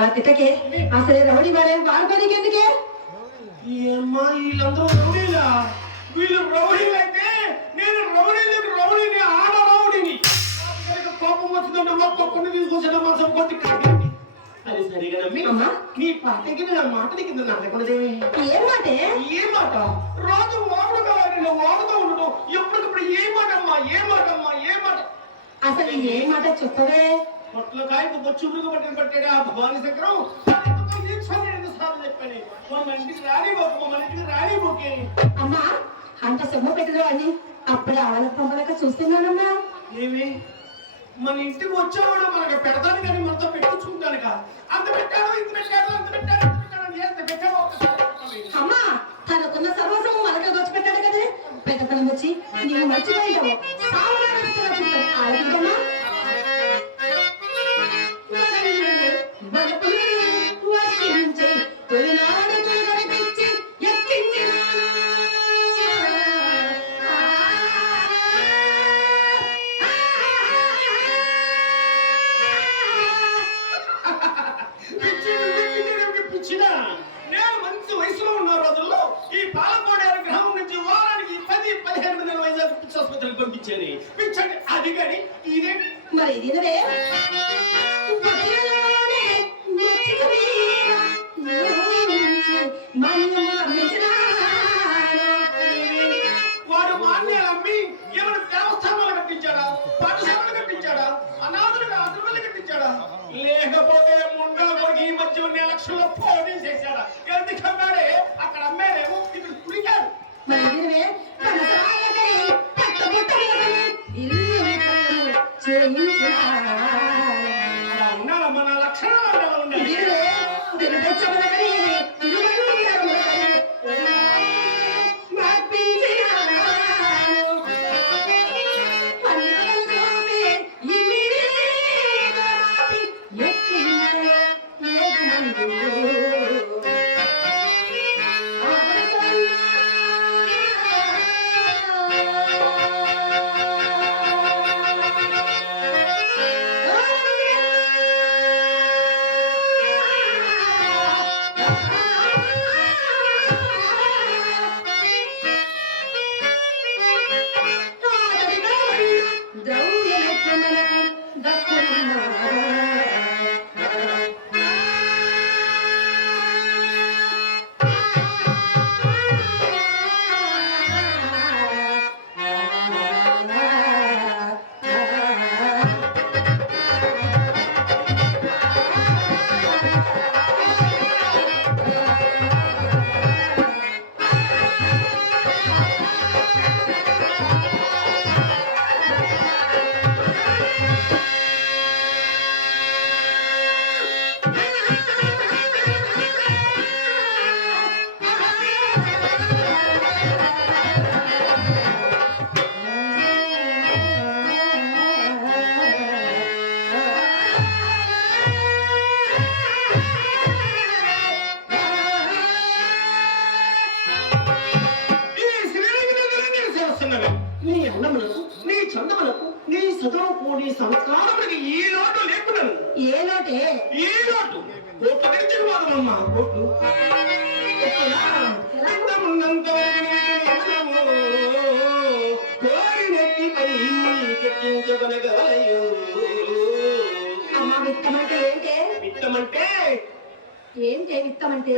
అలా తిట్టకే. అసలే రౌడీ వాడే వాడుకోనికి ఎందుకే? ఏమ్మా వీళ్ళందరూ రౌడీలా? వీళ్ళు రౌడీలైతే నేను రౌడీని ఆడ రౌడీని. కోపం వచ్చిందంటే ఒక్కొక్కరిని తీసుకొచ్చిన మనసం కొట్టి కాకండి. అది సరిగా నమ్మి నీ పాటకి నా మాటని కింద నడకూడదేమి. ఏం మాటే? ఏ మాట? రోజు వాడు కావాలి వాడుతూ ఉండటం ఎప్పటికప్పుడు ఏ మాట అమ్మా ఏ మాట అసలు ఏ మాట చెప్పవే? పొట్ల కాయకు బొచ్చుకు పట్టిన పట్టాడు ఆ భవానీ శంకరం. చెప్పాను మన ఇంటికి రాని బొకే అమ్మా అంత సొమ్ము పెట్టదు అని అప్పుడే ఆవల పంపలేక చూస్తున్నానమ్మా. ఏమి మన ఇంటికి వచ్చేవాడు మనకు పెడతాను కానీ మనతో పెట్టించుకుంటాను అంత పెట్టాడు అమ్మా తనకున్న సర్వస్వం మనకే దోచిపెట్టాడు కదే. పెద్దతనం వచ్చి నీవు మర్చిపోయింటావు. ఆలోచించమ్మా. నేను మంచి వయసులో ఉన్న రోజుల్లో ఈ పాలకోడేరు గ్రామం నుంచి వారానికి 10-15 నెలల వైజాగ్ పిచ్చి ఆసుపత్రికి పంపించేది. పిచ్చండి అది కానీ ఇదేంటి మరి ఇదే వాడు మాన్యాలు అమ్మి ఏమైనా దేవస్థానాలు కట్టించాడా, పాఠశాలలు కట్టించాడా, అనాథులుగా ఆశ్రమాలు కట్టించాడా, లేకపోతే ముండా కొడుకు ఈ మధ్య 1 లక్షల పోటీ చేశాడా? ఎందుకన్నాడే అక్కడ అమ్మేరేమో ఇక్కడ కుడికాడు. ఉండాలమ్మా నా లక్షణాలు ఉండాలి. నీ అన్నములకు నీ చందములకు నీ చదువుకు నీ సంస్కారములకు ఏ లోటు లేకున్నాను. ఏ లోటే? ఏ లోటు కోట్ల గడిచిన వాదమమ్మా కోట్లు విత్తమంటే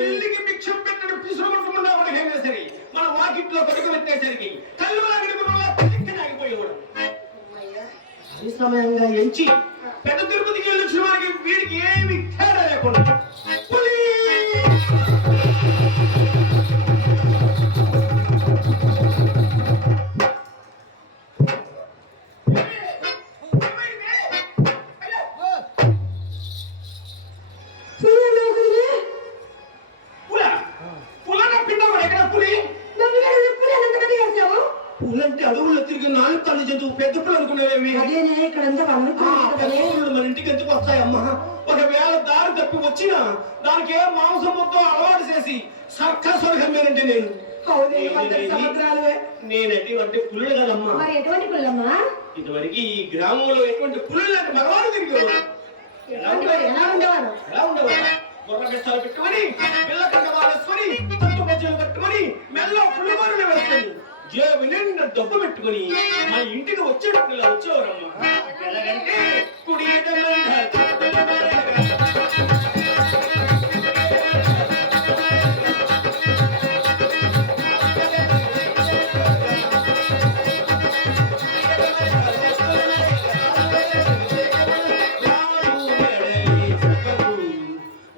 ఇంటికి భిక్షం పెట్టడం పిసురుకుంటున్నా ఒకటేమే సరే మన వాకిట్లో కొడుకు పెట్టేసరికి కళ్ళు ఆగిపోయేవాడు. సమయంగా ఎంచి పెద్ద తిరుపతికి వెళ్ళొచ్చిన వారికి వీడికి ఏమి తేడా లేకుండా పులంటే అడవుల్లో తిరిగి 4 తల్లి జంతువు పెద్ద పులు అనుకునేవేమి. మన ఇంటికి ఎందుకు వస్తాయమ్మా? ఒకవేళ దారి తప్పి వచ్చినా దానికి ఏ మాంసం మొత్తం అలవాటు చేసి సర్కస్ వరకమ్మేనంటే నేను ఎటువంటి పుల్లు కదమ్మా. ఇదివరకు ఈ గ్రామంలో ఎటువంటి పుల్లు అంటే మగవాడు తిరిగేవాడు. ఎలా ఉండేవారు? గుర్ర బెస్తాలు పెట్టుకొని పిల్ల కండవాలేసుకొని తట్టు బజ్జలు కట్టుకొని మెల్ల పులిమరులు వేసుకొని జేబు నిండా డబ్బు పెట్టుకొని మా ఇంటికి వచ్చేటప్పుడు ఇలా వచ్చేవారమ్మా. ఎలాగంటే కుడి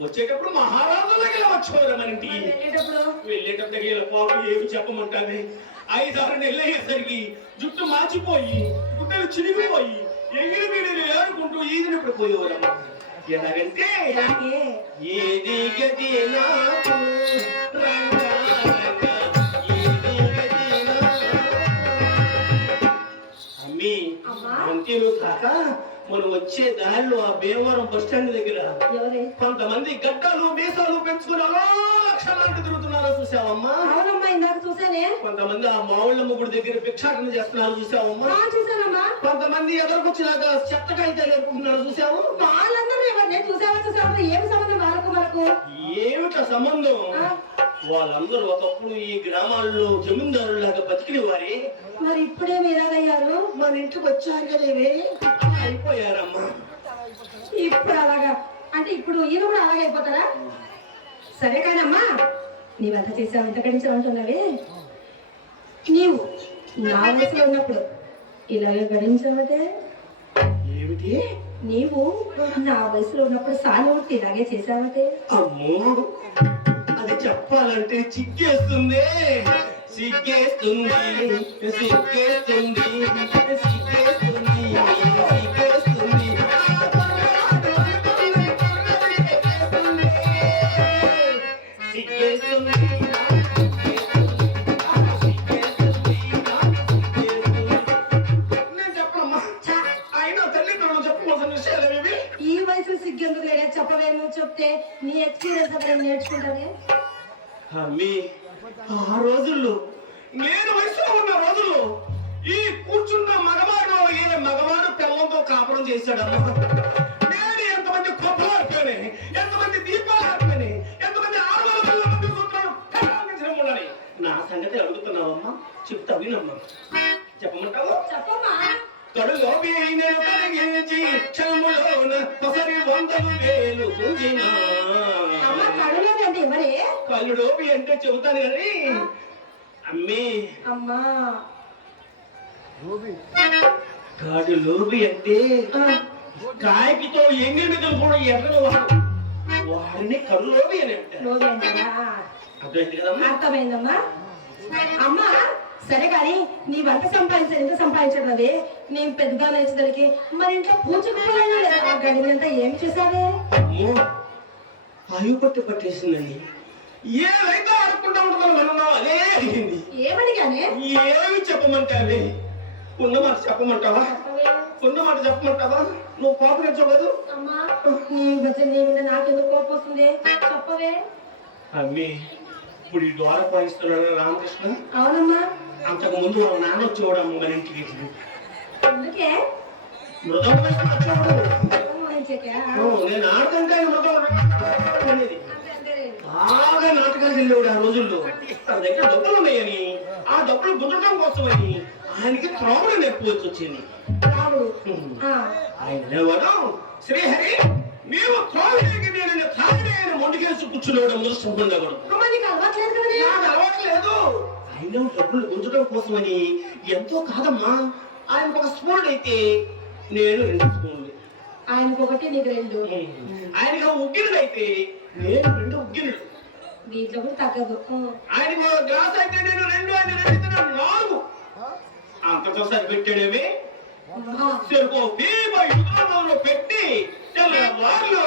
వచ్చేటప్పుడు మహారాజులకి వచ్చేవారు మన ఇంటికి. వెళ్ళేటప్పుడు ఇలా పాపం ఏమి చెప్పమంటావే, 5-6 నెలలు అయ్యేసరికి జుట్టు మార్చిపోయి గుడ్డలు చిరిగిపోయి ఎగిరి మీడిని ఏరుకుంటూ ఈదినప్పుడు పోయేవారమ్మ. ఎలాగంటే ఏది గది నాకు రంగా రంగా, ఏది గది నాకు. అమ్మి అంతేను కాక మనం వచ్చే దారిలో ఆ భీమవరం బస్ స్టాండ్ దగ్గర కొంతమంది గడ్డలు మీసాలు పెంచుకుని అలా లక్షలాంటి తిరుగుతున్నారో చూసావమ్మా? అవునమ్మా, ఇందాక చూసానే. కొంతమంది ఆ మావుళ్ళమ్మ గుడి దగ్గర భిక్షాటన చేస్తున్నారు చూసావమ్మా? చూసానమ్మా. కొంతమంది ఎదరికొచ్చినాక చెత్తకాయలు ఎరుకుంటున్నారు చూసావు? వాళ్ళందరూ ఎవరిని చూసావా? ఏమి సంబంధం వాళ్ళకు మనకు? ఏమిట సంబంధం? వాళ్ళందరూ ఒకప్పుడు ఈ గ్రామాల్లో జమీందారులాగా బతికిన వారి, మరి ఇప్పుడేమి ఎలాగయ్యారు? మన ఇంటికి వచ్చారు కదేవి అయిపోయారమ్మా. ఇప్పుడు అలాగా అంటే ఇప్పుడు ఈయన కూడా అలాగే అయిపోతారా? సరే కానమ్మా, నీవంతా చేసావు, ఇంత గడించా ఉంటున్నావే. నీవు నా వయసులో ఉన్నప్పుడు ఇలాగే గడించావటే. ఏమిటి? నీవు నా వయసులో ఉన్నప్పుడు సానువుకి ఇలాగే చేసావటే. అమ్మో, అది చెప్పాలంటే సిగ్గేస్తుంది, సిగ్గేస్తుంది, సిగ్గేస్తుంది, సిగ్గేస్తుంది, సిగ్గేస్తుంది. ఈ వయసు సిగ్గెందుకు లేదా? చెప్పవేమో, చెప్తే నీ ఎక్స్పీరియన్స్ అక్కడ నేర్చుకుంటానే. అమ్మి, ఆ రోజుల్లో నేను వయసులో ఉన్న రోజుల్లో ఈ కూర్చున్న మగవాడు ఏ మగవాడు పిల్లలతో కాపురం చేశాడమ్మా. నేను ఎంతమంది కొబ్బలు ఆడిపోయానే, ఎంతమంది దీపాలు ఆడిపోయానే, ఎంతమంది ఆడవాళ్ళ ఉండాలి. నా సంగతి అడుగుతున్నావమ్మా, చెప్తా వినమ్మా. చెప్పమంటావు? చెప్పమ్మా. కడులో నేను కలిగించి క్షణములోన పసరి 100,000 పూజినా. కళ్ళుడోపి అంటే చెబుతాను కానీ అమ్మి, అమ్మా కాడు లోబి అంటే కాయకితో ఎంగిలి మీద కూడా ఎర్రని వాడు, వాడిని కడు లోబి అని అంటారు. అర్థమైంది కదమ్మా? అర్థమైందమ్మా. అమ్మా సరే కానీ నీ వంట సంపాదించాలి, ఎంత సంపాదించడది? నేను పెద్దగా నచ్చేదానికి మరి ఇంట్లో పూజకుపోయినా లేదా? ఆ గడినంతా ఏం చేశావే? అమ్మో, ఆయువు పట్టు పట్టేసిందండి. ఏదైతే అడగకుండా ఉండదు అదే అడిగింది. ఏమడిగానే? ఏమి చెప్పమంటావే? ఉన్నమాట చెప్పమంటావా? ఉన్నమాట చెప్పమంటావా? నువ్వు కోపగించవదు. అమ్మా, నీ మీద నాకెందుకు కోపం వస్తుంది? చెప్పవే. అమ్మి, ఇప్పుడు ఈ ద్వార పాయిస్తున్నాడు రామకృష్ణ. అవునమ్మా. అంతకు ముందు వాళ్ళ నాన్న వచ్చేవాడు మన ఇంటికి. అందుకే మృదం వచ్చేవాడు. నేను ఆడుతుంటే మృదం అనేది బాగా నాటకాలు వెళ్ళేవాడు ఆ రోజుల్లో. తన దగ్గర డబ్బులు ఉన్నాయని, ఆ డబ్బులు గుంజడం కోసమని ఆయనకి త్రోవడం నేర్పువచ్చు వచ్చింది. ఆయన అనేవాడు, శ్రీహరి మేము త్రోవడానికి నేను తాగిన మొండికేసి కూర్చునేవాడు ముదృష్టంగా. అలవాట్లేదు. ఆయన డబ్బులు గుంజడం కోసమని ఎంతో కాదమ్మా. ఆయనకు ఒక స్పూన్ అయితే నేను 2 స్పూన్లు, ఆయనకు 1 నీకు 2, ఆయనకు ఉగ్గినడు అయితే నేను 2 ఉగ్గినడు. దీంట్లో కూడా తగ్గదు. ఆయనకు గ్లాస్ అయితే నేను 2, ఆయన 2 4. అంతతో సరిపెట్టాడేమి? పెట్టి వాళ్ళు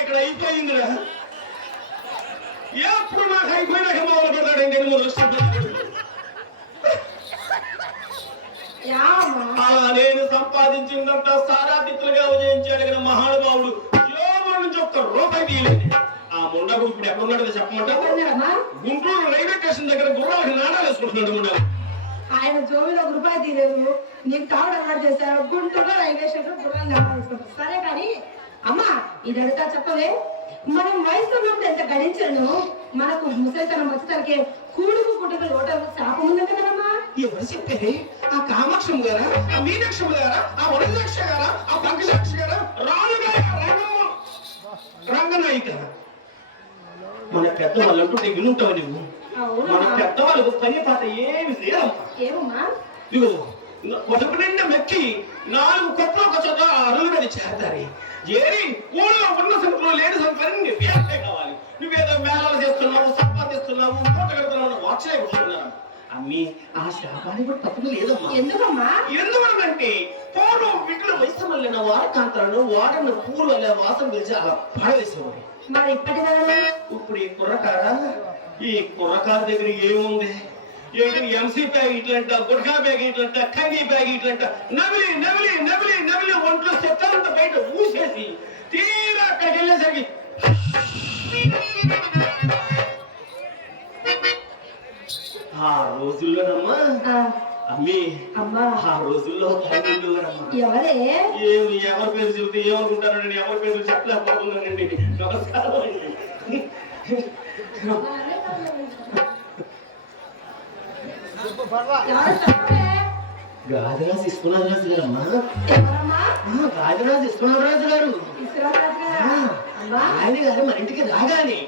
ఇక్కడ అయిపోయిందిరా. ఎప్పుడు నాకు అయిపోయినాక మొదలు పెడతాడండి. యా అమ్మా. అలా నేను సంపాదించిందంతా సారాతిత్తులుగా ఉదయించాడు కదా మహానుభావుడు జోబుల నుంచి ఒక్క రూపాయి తీయలేదు. ఆ ముండకు ఇప్పుడు ఎక్కడున్నాడో చెప్పమంటారు. ఎక్కడున్నాడమ్మా? గుంటూరు రైల్వే స్టేషన్ దగ్గర గుర్రాలకి నాణాలు వేసుకుంటున్నాడు ముండ. ఆయన జోబిలో ఒక రూపాయి తీయలేదు, నీకు తాగుడు అలవాటు చేశారు. గుంటూరులో రైల్వే స్టేషన్ గుర్రాలు తీసుకుంటారు. సరే కానీ అమ్మా, ఇది అడుగుతా చెప్పవే, మనం వయసులో ఉన్నప్పుడు ఎంత గడించను, మనకు ముసలితనం వచ్చేసరికి కూడుకు కుటుంబ ఓటర్లు శాపం ఉందంట కదమ్మా. ఎవరు చెప్పారే? ఆ కామాక్షమ్మ గారా, ఆ మీనాక్షమ్మ గారా, ఆ వరదాక్ష గారా, ఆ పంకజాక్ష గారా, రంగనాయిక. మన పెద్దవాళ్ళు అంటుంటే వినుంటావు నువ్వు. మన పెద్దవాళ్ళకు పని పాట ఏమి లేదమ్మా. ఏమమ్మా? ఇదిగో కొడుకు నిండా మెక్కి 4 కొట్లు ఒక చోట అరుల మీద చేరతారు. ఏరి ఊళ్ళో ఉన్న సంఖ్యలో లేని సంఖ్యలు వేస్తే కావాలి. నువ్వేదో మేళాలు చేస్తున్నావు, సంపాదిస్తున్నావు, మూట కడుతున్నావు, వాక్షలే కొడుతున్నావు. అమ్మి ఆ శాపాన్ని కూడా తప్పదు లేదమ్మా. ఎందుకమ్మా? ఎందువల్లంటే పూర్వం వీటిలో వయసు వల్లిన వారకాంతలను వాడన్న పూలు వల్ల వాసన పిలిచి అలా పడవేసేవాడు. మరి ఇప్పటి వరకు ఇప్పుడు ఈ కుర్రకారు దగ్గర ఏముంది? ఏంటి ఎంసీ ప్యాకెట్లంట, గుడ్కా ప్యాకెట్లంట, కంగి ప్యాకెట్లంట, నవిలి నవిలి నవిలి నవిలి ఒంట్లో చెత్తంత బయట ఊసేసి తీరా అక్కడికి వెళ్ళేసరికి ఆ రోజుల్లోనమ్మా అమ్మి, అమ్మా, ఆ రోజుల్లో ఎవరే? ఏమి ఎవరి పేరు చెబితే ఏమనుకుంటానండి, ఎవరి పేరు చెప్పలేకపోతున్నానండి. నమస్కారం అండి. గాజరాజు ఇస్తున్నరాజు గారమ్మా. గాజరాజు ఇస్తున్నరాజు గారు. ఆయన గారు మన ఇంటికి రాగానే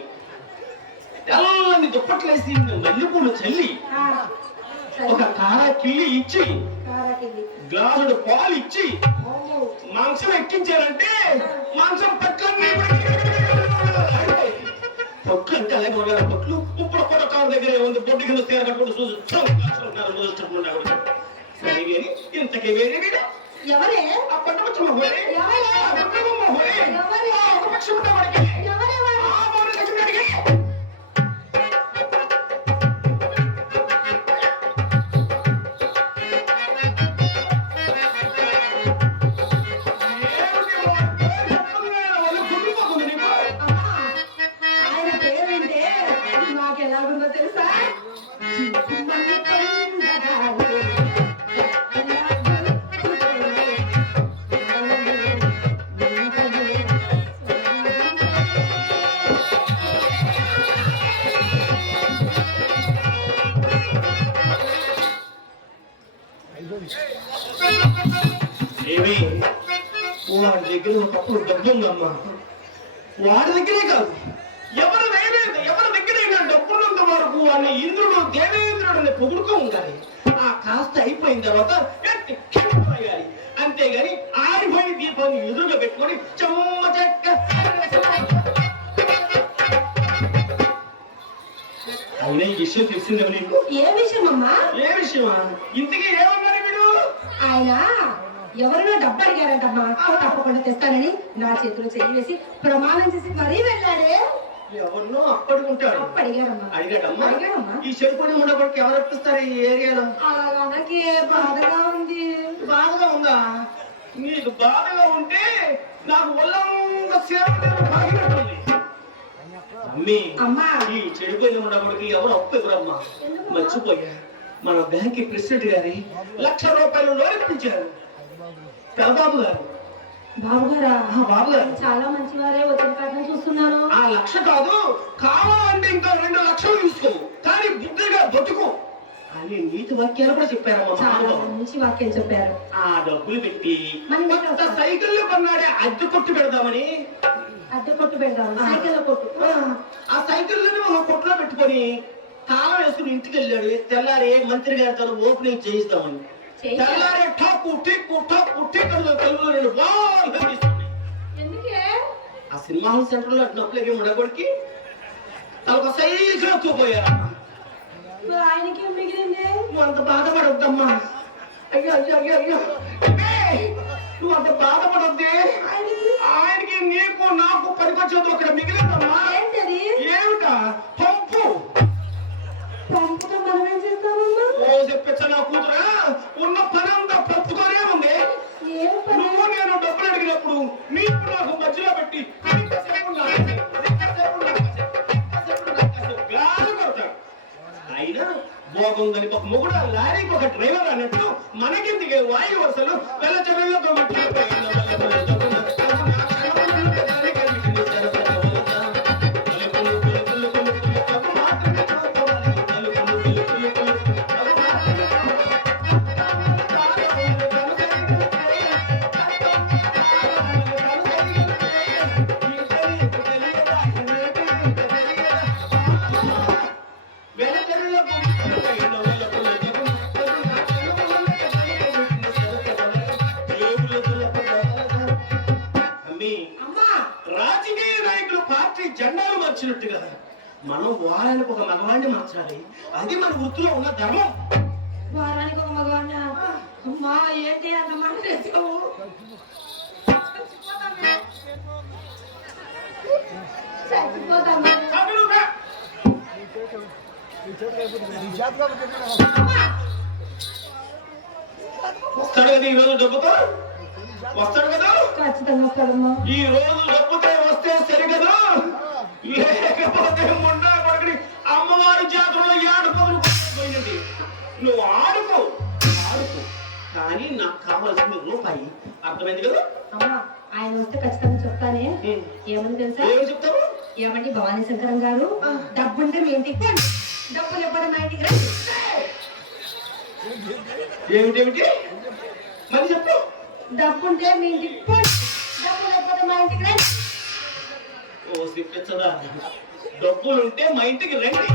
తెల్లని దుప్పట్లేసి మల్లెపూలు చల్లి ఒక కారా కిల్లి ఇచ్చి గ్లాసుడు పాలు ఇచ్చి మాంసం ఎక్కించారంటే మాంసం పట్లన్నీ పొట్లు అంటే అలాగే ఉన్నారు. పొట్లు ఇప్పుడు కూడా కారు దగ్గర ఉంది. బొడ్డు కింద తీర కట్టుకుంటూ చూస్తున్నారు. సరే వేరి ఇంతకీ వేరే ఎవరే? ఆ పట్టపక్షమ్మ హోరే, ఆ పట్టమ్మ హోరే, ఆ పక్షమ్మ వాడికి ఆ మౌన కచ్చినాడికి ఎలాగుందో తెలుసా? ఏమి వాడి దగ్గర ఒకప్పుడు డబ్బు ఉందమ్మా. వాడి దగ్గరే కాదు, ఎవరి దగ్గరైనా డబ్బున్నంత వరకు వాడిని ఇంద్రుడు దేవేంద్రుడిని పొగుడుతూ ఉండాలి. ఆ కాస్త అయిపోయిన తర్వాత అయ్యాలి. అంతేగాని ఆరిపోయి దీపాన్ని ఎదురుగా పెట్టుకొని చెమ్మ చెక్క. అయినా ఈ విషయం తెలిసిందేమో నీకు? ఏ విషయం అమ్మా? ఏ విషయమా? ఇంతకీ ఏమన్నారు వీడు? ఆయన ఎవరినో డబ్బు అడిగారంటమ్మా. తప్పకుండా తెస్తానని నా చేతిలో చెయ్యి వేసి ప్రమాణం చేసి మరీ వెళ్ళాడే. ఎవరినో అప్పడుకుంటాడు. అడిగాడమ్మా. అడిగాడమ్మా. ఈ చెరుకుని ఉండబట్టి ఎవరు అప్పిస్తారు ఈ ఏరియాలో? అలాగే బాధగా ఉంది. బాధగా ఉందా? నీకు బాధగా ఉంటే నాకు ఒళ్ళంతా సేవ బాగినట్టుంది. అమ్మి, అమ్మా, ఈ చెడిపోయిన ఉండబడికి ఎవరు అప్పు ఎవరమ్మా? మర్చిపోయా. మన బ్యాంక్ ప్రెసిడెంట్ గారి ₹1,00,000 లోన్ ఇప్పించారు పెదబాబు గారు. బాబు గారా? బాబు గారు చాలా మంచివారే. వచ్చిన కారణం చూస్తున్నాను. ఆ 1,00,000 కాదు, కావాలంటే ఇంకా 2 లక్షలు తీసుకో, కానీ బుద్ధిగా బతుకు అని నీతి వాక్యాలు కూడా చెప్పారమ్మా. చాలా మంచి వాక్యం చెప్పారు. ఆ డబ్బులు పెట్టి మన సైకిల్ కొన్నాడే అద్దె కొట్టు పెడదామని. అద్దె కొట్టు పెడదాం. సైకిల్ కొట్టు. ఆ సైకిల్ ఒక కొట్టులో పెట్టుకొని తాళం వేసుకుని ఇంటికి వెళ్ళాడు. తెల్లారి మంత్రి గారితో ఓపెనింగ్ చేయిస్తామని. తెల్లారి టాపు టిక్కు టాపు టిక్కు తెలుగులో 2 బాగా తీసుకున్నాయి. ఎందుకే? ఆ సినిమా హాల్ సెంటర్ లో డబ్బులకి ఉండగొడికి తనకు సైకిల్ తూపోయారు. ఆయనకి మిగిలింది. నువ్వు అంత బాధపడొద్దమ్మా. అయ్యో అయ్యో అయ్యో అయ్యో, నువ్వు అంత బాధపడొద్దే. ఆయనకి నీకు నాకు పనికొచ్చేది ఒకటి మిగిలిందమ్మా. ఏంటది? ఏమిటా? పంపు. పంపుతో మనం ఏం చేస్తామమ్మా? ఓ చెప్పచ్చా నా కూతురా, ఉన్న పని పోతుందని ఒక మొగుడు ఆ లారీకి ఒక డ్రైవర్ అన్నట్టు మనకెందుకే వాయు వరుసలు పిల్ల చెరువులో ఒక మట్టి అమ్మా రాజకీయ నాయకులు పార్టీ జెండాలు మార్చినట్టుగా మనం వారానికి ఒక మగవాడిని మార్చాలి. అది మన వృత్తిలో ఉన్న ధర్మం. వారానికి ఒక మగవాడినా? అమ్మా ఏంటి అంత మాట తెచ్చావు? చచ్చిపోతామా? చదువుగా. వస్తాడు కదా ఈ రోజు డబ్బుతో? వస్తాడు కదా ఖచ్చితంగా వస్తాడమ్మా. ఈ రోజు డబ్బుతో వస్తే సరి కదా, లేకపోతే ముండా కొడుకుని అమ్మవారి జాతరలో ఏడుకోవాలి పోయినది. నువ్వు ఆడుకో ఆడుకో, కానీ నాకు కావాల్సింది రూపాయి. అర్థమైంది కదా? అమ్మా ఆయన వస్తే ఖచ్చితంగా చెప్తానే. ఏమని తెలుసా? ఏం చెప్తావు? ఏమండి భవానీ శంకరం గారు, డబ్బుంటే మీ ఇంటికి పోండి, డబ్బు లేకపోతే మా ఇంటికి రండి. ఏమిటేమిటి మరి చెప్పు. డబ్బుంటే మీ ఇంటికి పోండి, డబ్బు లేకపోతే మా ఇంటికి రండి. ఓ సిప్పించదా, డబ్బులుంటే మా ఇంటికి రండి,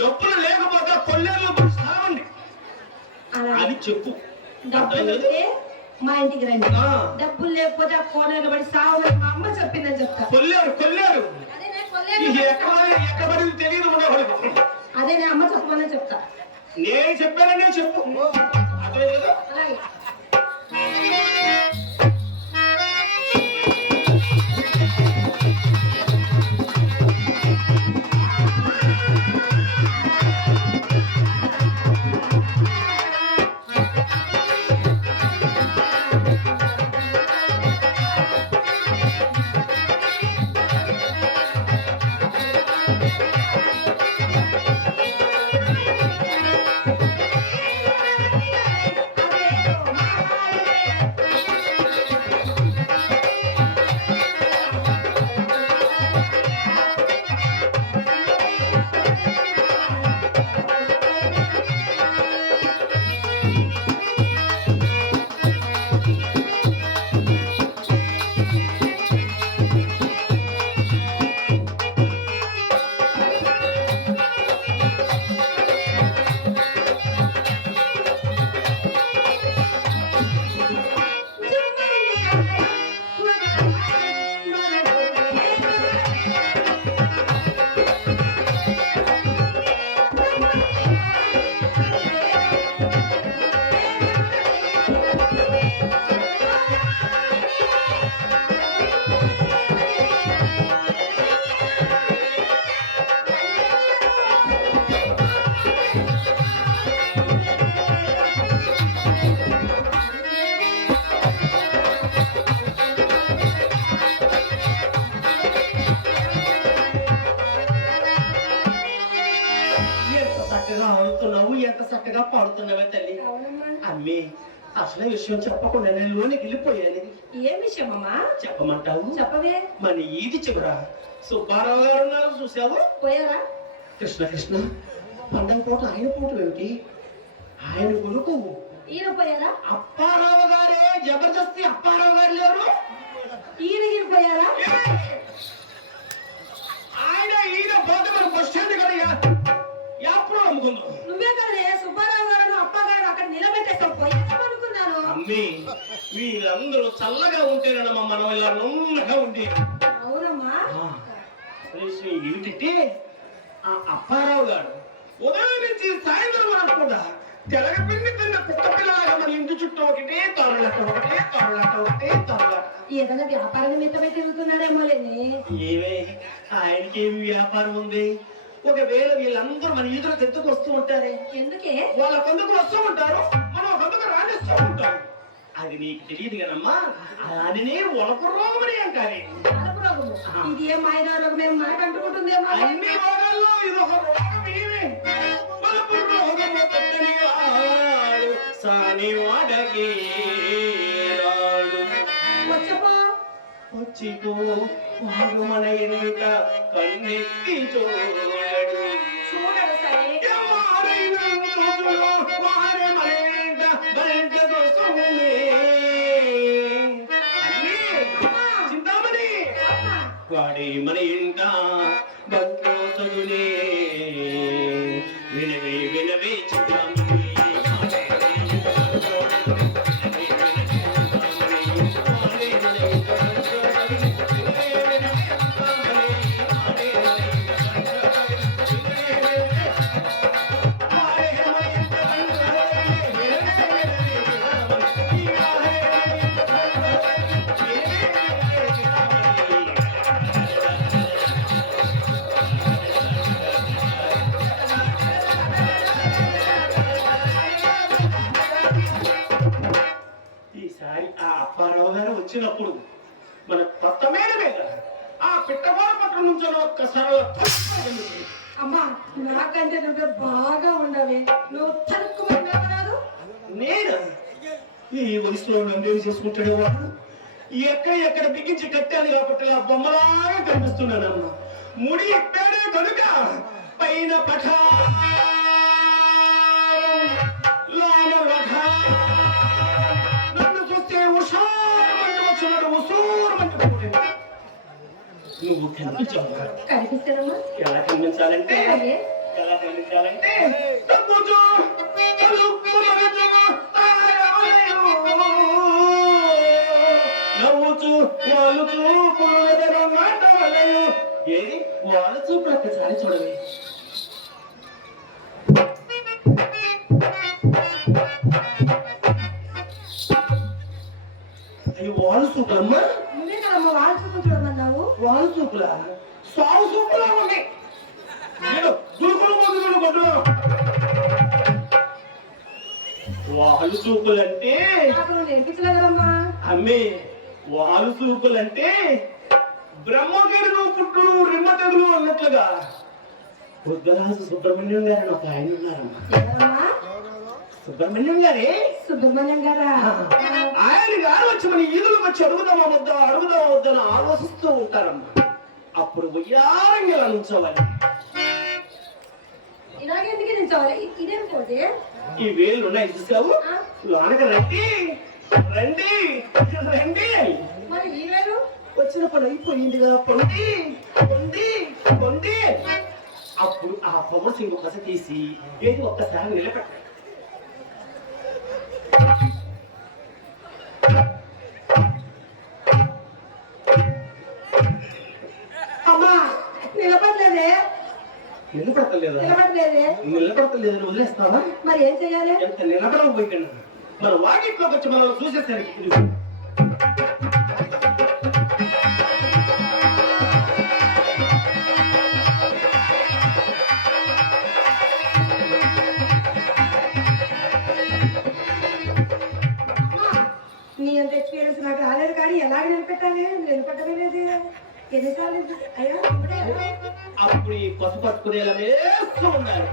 డబ్బులు లేకపోతే కొల్లేళ్ళు సావండి అలా అని చెప్పు. డబ్బులుంటే మా ఇంటికి రండి, ఆ. డబ్బులు లేకపోతే ఆ కోనేరు పడి సావని మా అమ్మ చెప్పిందని చెప్తా. కొల్లేరు కొల్లేరు అదేనే కొల్లేరు. ఎక్కబడి తెలియదు ఉండకూడదు. అదే నేను అమ్మ చెప్పమని చెప్తా. నేను చెప్పాననే చెప్పు. అర్థమైంది కదా? అలాగే. ఎంత చక్కగా పాడుతున్నావే తల్లి. అమ్మి అసలు విషయం చెప్పకుండా నేను లోనికి వెళ్ళిపోయాను. ఏం విషయం అమ్మా? చెప్పమంటావు? చెప్పవే. మన ఈది చివరా సుబ్బారావు గారు ఉన్నారు, చూసావు? పోయారా? కృష్ణ కృష్ణ పండగ పూట ఆయన పూట ఏమిటి? ఆయన కొడుకు ఈయన పోయారా? అప్పారావు గారే, జబర్దస్తి అప్పారావు గారు లేరు. ఈయన పోయారా? ఈయన పోతే మన బస్ స్టాండ్ కదా ఎప్పుడు అమ్ముకుందాం. నువ్వే కదా సుబ్బారావు గారు అప్ప గారు అక్కడ నిలబెట్టేస్తావు, పోయామనుకున్నాను. అమ్మి వీళ్ళందరూ చల్లగా ఉంటేనమ్మా మనం ఇలా నున్నగా ఉంది. అవునమ్మా. ఏమిటంటే ఆ అప్పారావు గారు ఉదయం నుంచి సాయంత్రం వరకు కూడా తెలగపిండి తిన్న కుక్క పిల్లలాగా మన ఇంటి చుట్టూ ఒకటే తొరలట, ఒకటే తొరలట, ఒకటే తొరలట. ఏదైనా వ్యాపారం మితమై తిరుగుతున్నాడేమో లేని. ఏమే ఆయనకి ఏమి వ్యాపారం ఉంది? ఒకవేళ వీళ్ళందరూ మన ఈదులకు ఎందుకు వస్తూ ఉంటారే? ఎందుకే? వాళ్ళ కొందుకు వస్తూ ఉంటారు, మనం కొందుకు రాణిస్తూ ఉంటాం. అది నీకు తెలియదు కదమ్మా. దానినే ఒలపు రోగమని అంటారే. ఇది ఏ మాయగా రోగం మనకు అంటుకుంటుందేమో. అన్ని రోగాల్లో ఇది ఒక రోగం. ఏమే ఒలపు రోగం. అని అడగి రాడు వచ్చపో వచ్చిపో వాడు మన ఎన్నిక కన్నెత్తి చూడడు చూడడు సరే ఎవరైనా చూపులో వాడే మన ఎంట బయట దోస్తుంది చింతామణి వాడే మన ఇంట బంకోసగునే వినవే వినవే చింతామణి ఈసారి ఆ అప్పారావు గారు వచ్చినప్పుడు మన కొత్త మేడ మీద ఆ పిట్టగోడ పట్ల నుంచి ఒక్కసారి అమ్మా నాకంటే నువ్వు బాగా ఉండవే నువ్వు తరుక్కుమన్నావు నేను ఈ వయసులో నన్ను చేసుకుంటాడు వాడు ఎక్కడ బిగించి కట్టాను కాబట్టి ఆ బొమ్మలాగా కనిపిస్తున్నానమ్మా ముడి ఎక్కడే కనుక పైన పఠారం లోన వఠారం నన్ను చూస్తే ఉషారమంటూ వచ్చినాడు ఉసూరమంటూ నువ్వు కనిపించావు కనిపిస్తానమ్మా ఎలా కనిపించాలంటే అలాగే. ఎలా కనిపించాలంటే తప్పుచు, తలుపు మగచు, తారవలయు. నవ్వుచు వాలుచు పురుగదరు నాటవలయు. ఏది వాళ్ళ చూపులు ఒక్కసారి చూడవే అవి వాళ్ళ చూపులమ్మా నువ్వే కదమ్మా వాళ్ళ చూపు చూడమన్నావు వాళ్ళ చూపులా సాగు చూపులా ఉన్నాయి నేను గురుకులు మొదలు కొట్టు వాళ్ళు చూపులంటే నాకు నువ్వు నేర్పించలేదమ్మా అమ్మే వాళ్ళు చూపులంటే బ్రహ్మగిరిలో పుట్టుడు రిమ్మ తెగులు అన్నట్లుగా బుద్ధరాజు సుబ్రహ్మణ్యం గారు ఒక ఆయన ఉన్నారమ్మా ఎవరమ్మా సుబ్రహ్మణ్యం గారే సుబ్రహ్మణ్యం గారా ఆయన గారు వచ్చి మన ఈదులకు వచ్చి అడుగుదామా వద్దని ఆలోచిస్తూ ఉంటారమ్మా అప్పుడు ఉయ్యారంగా నుంచోవాలి ఇలాగెందుకు నిల్చోవాలి ఇదేం పోతే ఈ వేలు ఉన్నాయి చూసావు లోనకి రండి రండి రండి మరి ఈ వేలు వచ్చిన పని అయిపోయిందిగా పొంది పొంది పొంది అప్పుడు ఆ పవర్ సింగ్ కస తీసి ఏది ఒక్కసారి నిలబెట్టాలి అమ్మా నిలబడలేదే నిలబడతలేదా నిలబడలేదే నిలబడతలేదని వదిలేస్తావా మరి ఏం చెయ్యాలి ఎంత నిలబడకపోయినా మన వాకిట్లోకి వచ్చి మనం చూసేసరికి నీ అంత ఎక్స్పీరియన్స్ నాకు రాలేదు కానీ ఎలాగ నిలబెట్టాలి నిలబెట్టమే లేదు ఎన్నిసార్లు అయ్యా ఇప్పుడే అప్పుడు ఈ పసుపు పట్టుకునేలా వేస్తూ ఉండాలి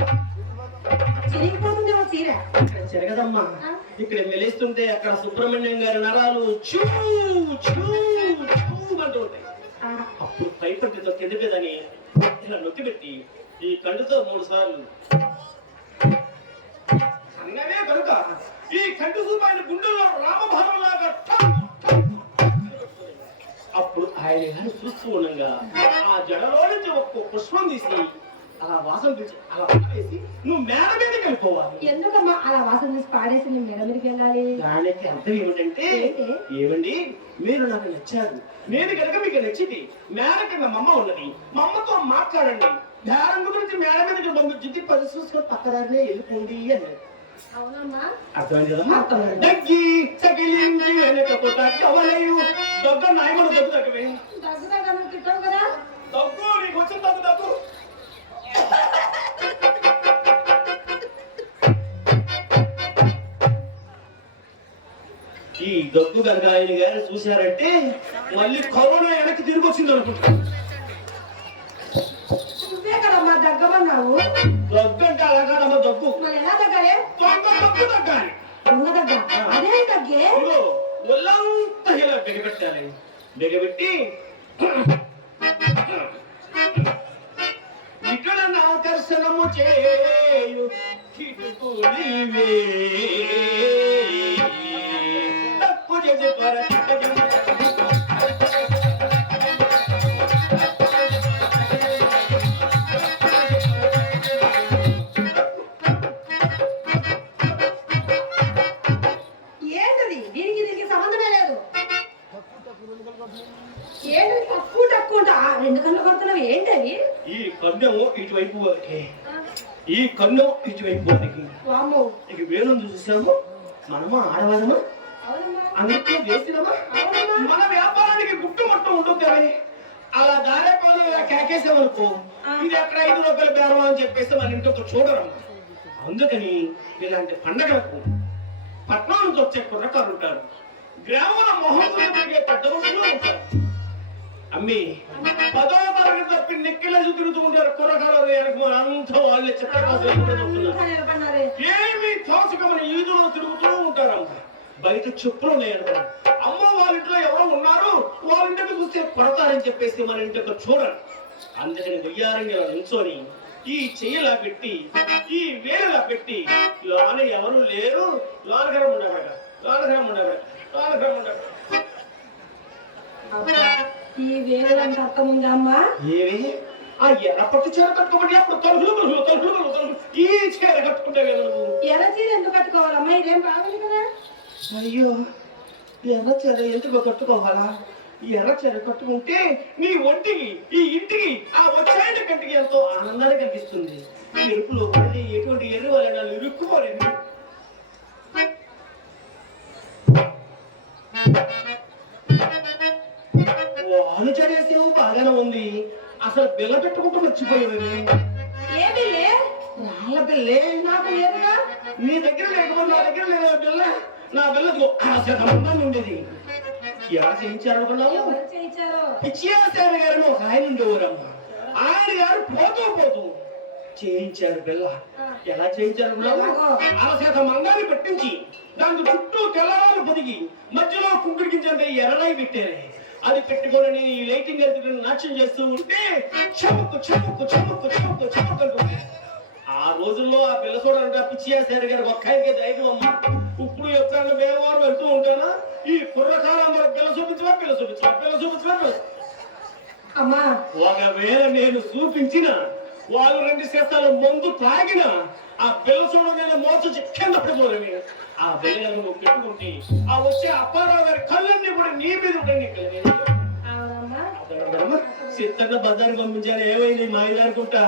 చిరిగిపోతుందేమో చీర జరగదమ్మా ఇక్కడ మెలిస్తుంటే అక్కడ సుబ్రహ్మణ్యం గారి నరాలు చూ చూ చూ అంటూ ఉంటాయి అప్పుడు పైపట్టితో కింద మీదని ఇలా నొక్కి పెట్టి ఈ కండుతో 3 సార్లు అన్నవే కనుక ఈ కండు చూపు ఆయన గుండెల్లో రామభావం లాగా అప్పుడు ఆయన గారు చూస్తూ ఉండగా ఆ జడలో నుంచి ఒక్క పుష్పం తీసి అలా వాసన పిలిచి అలా పాడేసి నువ్వు మేడ మీదకి వెళ్ళిపోవాలి ఎందుకమ్మా అలా వాసన తీసి పాడేసి నేను మెడ మీదకి వెళ్ళాలి దానికి అర్థం ఏమిటంటే ఏమండి మీరు నాకు నచ్చారు నేను కనుక మీకు నచ్చింది మేడ కింద మమ్మ ఉన్నది మమ్మతో మాట్లాడండి బేరం గురించి మేడ మీదకి బొమ్మ జిద్ది పది చూసుకొని పక్కదారినే వెళ్ళిపోండి అన్నది అవునమ్మా అర్థమైంది కదమ్మా అర్థమైంది. దగ్గి సగిలింది వెనకపోతే కవలయు దగ్గ నాయమను దగ్గు దగ్గవే దగ్గుదాకా నువ్వు తిట్టావు కదా దగ్గు నీకు వచ్చిన దగ్గు దగ్గు ఈ దగ్గు కనుక ఆయన గారు చూశారంటే మళ్ళీ కరోనా వెనక్కి తిరిగి వచ్చింది అనుకుంటా నువ్వే కదమ్మా దగ్గమన్నావు దగ్గు అంటే అలాగానమ్మ దగ్గు మరి ఎలా దగ్గరే దగ్గు దగ్గు దగ్గాలి ఉన్న దగ్గ బిగబెట్టి ఇక్కడ నా దర్శనము చేయు కిటుకులివే తప్పు చేసే ఏంటది దీనికి సంబంధమే లేదు. ఏంటది తక్కువ తక్కువ ఉంటా రెండు కళ్ళు కొడుతున్నావు ఏంటవి? ఈ కన్నేమో ఇటువైపు వారికి ఈ కన్ను ఇటువైపు వారికి వామ్మో ఇక వేణుంది చూసాము మనమా ఆడవాళ్ళమా అవునమ్మా అందుకే వేసినమా అవునమ్మా మన వ్యాపారానికి గుట్టు మొత్తం ఉంటుంది కానీ అలా దారే పాలు ఇలా కేకేసామనుకో ఇది అక్కడ 5 రూపాయల బేరమా అని చెప్పేసి మన ఇంటికి చూడరమ్మా. అందుకని ఇలాంటి పండగలకు పట్నం నుంచి వచ్చే కుర్రకారు ఉంటారు, గ్రామంలో మొహంతో తిరిగే పెద్ద మనుషులు ఉంటారు. అమ్మి 10వ తరగతి తప్పి నెక్కిలేసి తిరుగుతూ ఉంటారు కుర్రకారు అంతా వాళ్ళే చెప్తున్నారు. నిలబడినారే ఏమి తోచకమని ఈదులో తిరుగుతూ ఉంటారమ్మ. బయట చెప్పులు ఉన్నాయనుకో అమ్మ వాళ్ళ ఇంట్లో ఎవరో ఉన్నారు వాళ్ళ ఇంటికి చూస్తే కొడతారని చెప్పేసి మన ఇంటికి చూడరు. అందుకని వెయ్యారంగా నిల్చొని ఈ చెయ్యిలా పెట్టి ఈ వేలులా పెట్టి లోన ఎవరు లేరు లోనగరం ఉండగట లోనగరం ఉండగట లోనగరం ఉండగట. ఈ వేలంత అర్థం ఉందా అమ్మా? ఏమి ఆ ఎర్ర పట్టు చీర కట్టుకోబట్టి అప్పుడు తలుపులు ఈ చీర కట్టుకుంటే కదా నువ్వు. ఎర్ర చీర ఎందుకు కట్టుకోవాలమ్మా? ఇదేం బాగలేదు కదా. అయ్యో ఎర్ర చీర ఎందుకు కట్టుకోవాలా? ఈ ఎర్ర చీర కట్టుకుంటే నీ ఒంటికి ఈ ఇంటికి ఆ వచ్చాయన కంటికి ఎంతో ఆనందాన్ని కలిగిస్తుంది. ఈ ఎరుపులో పడి ఎటువంటి ఎర్ర వాళ్ళు ఇరుక్కుపోలేదు. అనుచరేసేవు బాగానే ఉంది, అసలు బిల్ల పెట్టుకుంటూ మర్చిపోయేవి. ఏమీ లే వాళ్ళ బిల్లే నాకు లేదుగా. నీ దగ్గర లేకపోతే నా దగ్గర లేదు బిల్ల. నా బిల్లకు సంబంధం ఉండేది. ఎవరు చేయించారనుకున్నావు? ఎవరు చేయించారో? పిచ్చియాసేన గారిని ఒక ఆయన ఉండేవారమ్మ. ఆయన గారు పోతూ చేయించారు బిల్ల. ఎలా చేయించారనుకున్నావు? అరసేత మంగాన్ని పెట్టించి దానికి చుట్టూ తెల్లవారు పొదిగి మధ్యలో కుంకుడికించంటే ఎర్రలై పెట్టారు. అది పెట్టుకొని లైటింగ్ ఎత్తుకుని నాట్యం చేస్తూ ఉంటే చముక్కు చముక్కు చముక్కు చముక్కు చముక్కు అంటుంది. ఆ రోజుల్లో ఆ పిల్ల చూడండి పిచ్చియాసేన గారు ఒక్కరికే ధైర్యం అమ్మ. ఇప్పుడు ఎప్పుడైనా వేవారు వెళ్తూ ఉంటానా ఈ కుర్రకాలం మరి పిల్ల చూపించవా అమ్మా ఒకవేళ నేను చూపించిన వాళ్ళు 2 శాతాలు మందు తాగిన ఆ పిల్ల చూడగానే మోసొచ్చి కింద పడిపోలేమి. ఆ పిల్లలను నువ్వు పెట్టుకుంటే ఆ వచ్చే అప్పారావు గారి కళ్ళన్నీ కూడా నీ మీద ఉంటాయి. అవునమ్మా సిద్ధంగా బజారు పంపించారు. ఏమైంది మా ఇది అనుకుంటా